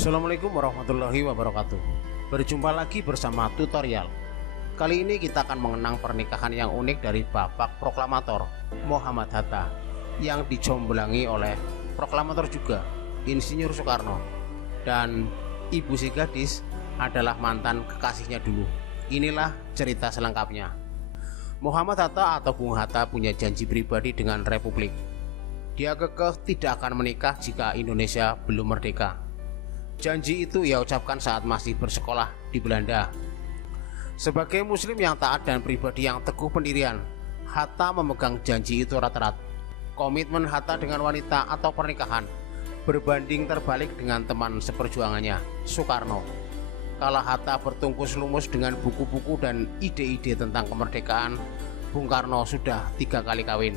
Assalamualaikum warahmatullahi wabarakatuh. Berjumpa lagi bersama tutorial. Kali ini kita akan mengenang pernikahan yang unik dari Bapak Proklamator Muhammad Hatta yang dijomblangi oleh proklamator juga, Insinyur Soekarno. Dan ibu si gadis adalah mantan kekasihnya dulu. Inilah cerita selengkapnya. Muhammad Hatta atau Bung Hatta punya janji pribadi dengan Republik. Dia kekeh tidak akan menikah jika Indonesia belum merdeka. Janji itu ia ucapkan saat masih bersekolah di Belanda. Sebagai muslim yang taat dan pribadi yang teguh pendirian, Hatta memegang janji itu erat-erat. Komitmen Hatta dengan wanita atau pernikahan berbanding terbalik dengan teman seperjuangannya, Soekarno. Kala Hatta bertungkus lumus dengan buku-buku dan ide-ide tentang kemerdekaan, Bung Karno sudah 3 kali kawin.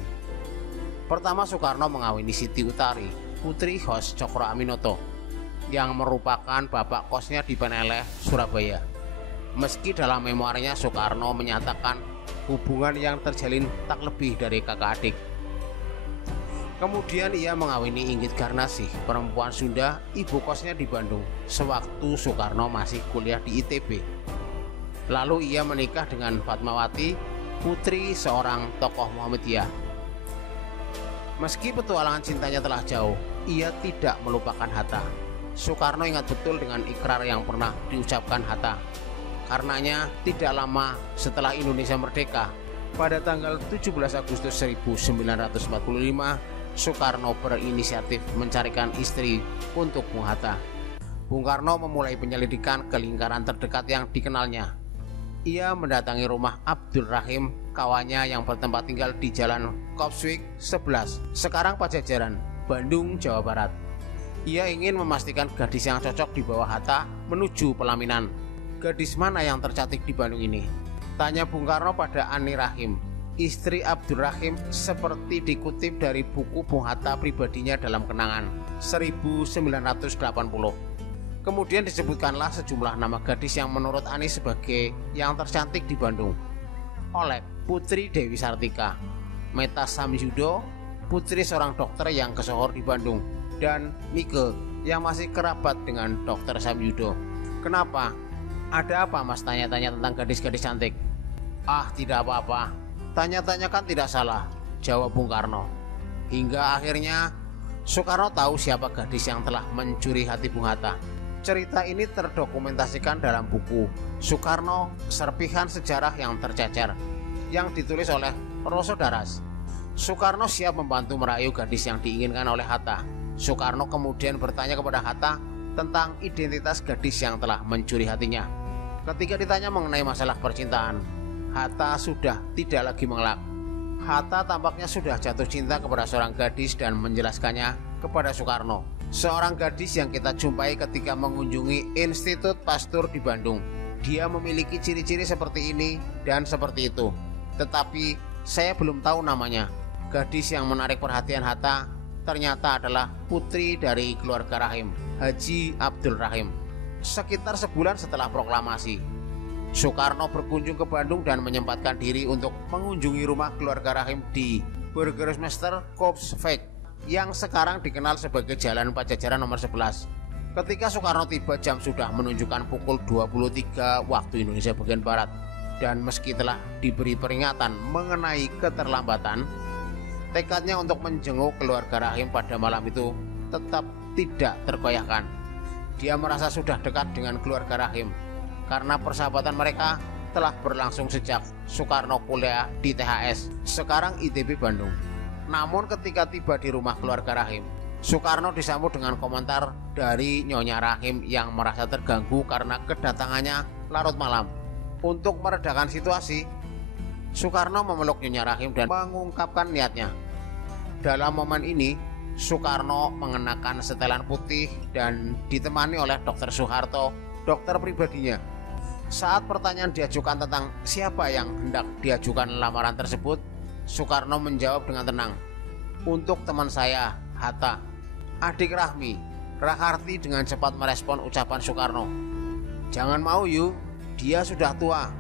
Pertama, Soekarno mengawini Siti Utari, putri Hos Cokro Aminoto, yang merupakan bapak kosnya di Peneleh, Surabaya. Meski dalam memoarnya Soekarno menyatakan hubungan yang terjalin tak lebih dari kakak adik. Kemudian ia mengawini Inggit Garnasih, perempuan Sunda, ibu kosnya di Bandung, sewaktu Soekarno masih kuliah di ITB. Lalu ia menikah dengan Fatmawati, putri seorang tokoh Muhammadiyah. Meski petualangan cintanya telah jauh, ia tidak melupakan Hatta. Soekarno ingat betul dengan ikrar yang pernah diucapkan Hatta. Karenanya tidak lama setelah Indonesia merdeka, pada tanggal 17 Agustus 1945, Soekarno berinisiatif mencarikan istri untuk Bung Hatta. Bung Karno memulai penyelidikan ke lingkaran terdekat yang dikenalnya. Ia mendatangi rumah Abdul Rahim, kawannya yang bertempat tinggal di Jalan Kopswik 11, sekarang Pajajaran, Bandung, Jawa Barat. Ia ingin memastikan gadis yang cocok di bawah Hatta menuju pelaminan. Gadis mana yang tercantik di Bandung ini? Tanya Bung Karno pada Ani Rahim, istri Abdul Rahim, seperti dikutip dari buku Bung Hatta pribadinya dalam kenangan 1980. Kemudian disebutkanlah sejumlah nama gadis yang menurut Ani sebagai yang tercantik di Bandung. Olek, putri Dewi Sartika; Meta Samyudo, putri seorang dokter yang kesohor di Bandung; dan Mike yang masih kerabat dengan Dr. Samyudo. Kenapa? Ada apa Mas tanya-tanya tentang gadis-gadis cantik? Ah, tidak apa-apa. Tanya-tanya kan tidak salah, jawab Bung Karno. Hingga akhirnya Soekarno tahu siapa gadis yang telah mencuri hati Bung Hatta. Cerita ini terdokumentasikan dalam buku Soekarno, Serpihan Sejarah yang Tercecer, yang ditulis oleh Roso Daras. Soekarno siap membantu merayu gadis yang diinginkan oleh Hatta. Soekarno kemudian bertanya kepada Hatta tentang identitas gadis yang telah mencuri hatinya. Ketika ditanya mengenai masalah percintaan, Hatta sudah tidak lagi mengelak. Hatta tampaknya sudah jatuh cinta kepada seorang gadis dan menjelaskannya kepada Soekarno. Seorang gadis yang kita jumpai ketika mengunjungi Institut Pasteur di Bandung. Dia memiliki ciri-ciri seperti ini dan seperti itu, tetapi saya belum tahu namanya. Gadis yang menarik perhatian Hatta ternyata adalah putri dari keluarga Rahim, Haji Abdul Rahim. Sekitar sebulan setelah proklamasi, Soekarno berkunjung ke Bandung dan menyempatkan diri untuk mengunjungi rumah keluarga Rahim di Burgemeester Kopswijk yang sekarang dikenal sebagai Jalan Pajajaran nomor 11. Ketika Soekarno tiba, jam sudah menunjukkan pukul 23 waktu Indonesia bagian Barat. Dan meski telah diberi peringatan mengenai keterlambatan, tekadnya untuk menjenguk keluarga Rahim pada malam itu tetap tidak tergoyahkan. Dia merasa sudah dekat dengan keluarga Rahim karena persahabatan mereka telah berlangsung sejak Soekarno kuliah di THS, sekarang ITB Bandung. Namun ketika tiba di rumah keluarga Rahim, Soekarno disambut dengan komentar dari Nyonya Rahim yang merasa terganggu karena kedatangannya larut malam. Untuk meredakan situasi, Soekarno memeluk Nyonya Rahim dan mengungkapkan niatnya. Dalam momen ini, Soekarno mengenakan setelan putih dan ditemani oleh Dr. Soeharto, dokter pribadinya. Saat pertanyaan diajukan tentang siapa yang hendak diajukan lamaran tersebut, Soekarno menjawab dengan tenang, "Untuk teman saya, Hatta." Adik Rahmi, Raharti dengan cepat merespon ucapan Soekarno. "Jangan mau Yu, dia sudah tua."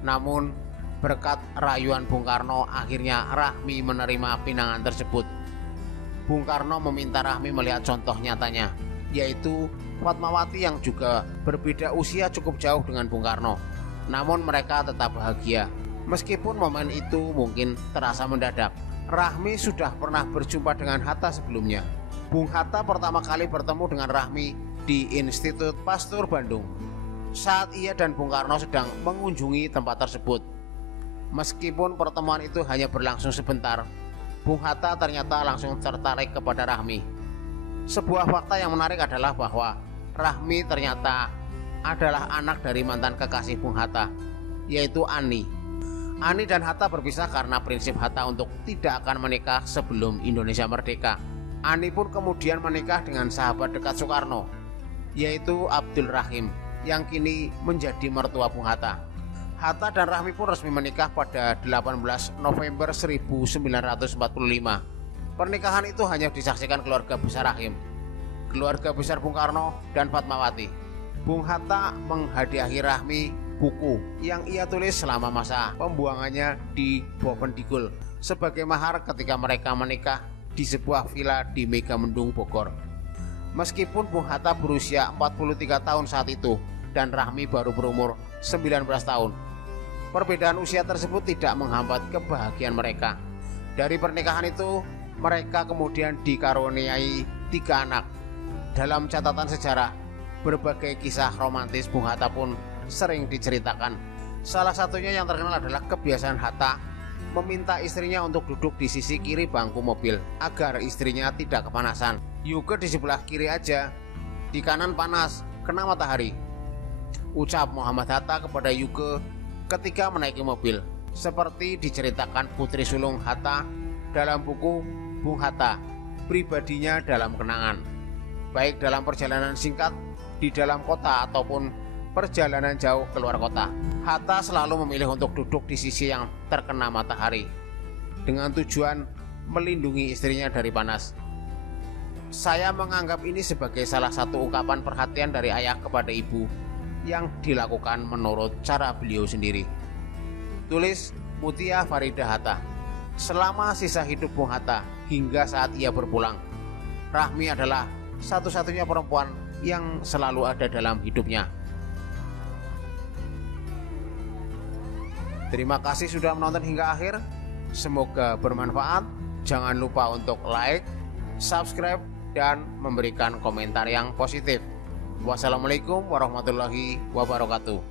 Namun berkat rayuan Bung Karno, akhirnya Rahmi menerima pinangan tersebut. Bung Karno meminta Rahmi melihat contoh nyatanya. yaitu Fatmawati yang juga berbeda usia cukup jauh dengan Bung Karno. Namun mereka tetap bahagia. Meskipun momen itu mungkin terasa mendadak. Rahmi sudah pernah berjumpa dengan Hatta sebelumnya. Bung Hatta pertama kali bertemu dengan Rahmi di Institut Pasteur Bandung saat ia dan Bung Karno sedang mengunjungi tempat tersebut. Meskipun pertemuan itu hanya berlangsung sebentar, Bung Hatta ternyata langsung tertarik kepada Rahmi. Sebuah fakta yang menarik adalah bahwa Rahmi ternyata adalah anak dari mantan kekasih Bung Hatta, yaitu Ani. Ani dan Hatta berpisah karena prinsip Hatta untuk tidak akan menikah sebelum Indonesia merdeka. Ani pun kemudian menikah dengan sahabat dekat Soekarno, yaitu Abdul Rahim, yang kini menjadi mertua Bung Hatta. Hatta dan Rahmi pun resmi menikah pada 18 November 1945. Pernikahan itu hanya disaksikan keluarga besar Rahim, keluarga besar Bung Karno, dan Fatmawati. Bung Hatta menghadiahi Rahmi buku yang ia tulis selama masa pembuangannya di Bovendigul sebagai mahar ketika mereka menikah di sebuah villa di Megamendung, Bogor. Meskipun Bung Hatta berusia 43 tahun saat itu dan Rahmi baru berumur 19 tahun, perbedaan usia tersebut tidak menghambat kebahagiaan mereka. Dari pernikahan itu, mereka kemudian dikaruniai 3 anak. Dalam catatan sejarah, berbagai kisah romantis Bung Hatta pun sering diceritakan. Salah satunya yang terkenal adalah kebiasaan Hatta meminta istrinya untuk duduk di sisi kiri bangku mobil agar istrinya tidak kepanasan. Yuke di sebelah kiri aja, di kanan panas, kena matahari, ucap Muhammad Hatta kepada Yuke ketika menaiki mobil, seperti diceritakan putri sulung Hatta dalam buku Bung Hatta, Pribadinya dalam Kenangan. Baik dalam perjalanan singkat di dalam kota ataupun perjalanan jauh keluar kota, Hatta selalu memilih untuk duduk di sisi yang terkena matahari dengan tujuan melindungi istrinya dari panas. Saya menganggap ini sebagai salah satu ungkapan perhatian dari ayah kepada ibu yang dilakukan menurut cara beliau sendiri. Tulis Mutia Farida Hatta. Selama sisa hidup Bung Hatta hingga saat ia berpulang, Rahmi adalah satu-satunya perempuan yang selalu ada dalam hidupnya. Terima kasih sudah menonton hingga akhir. Semoga bermanfaat. Jangan lupa untuk like, subscribe, dan memberikan komentar yang positif. Wassalamualaikum warahmatullahi wabarakatuh.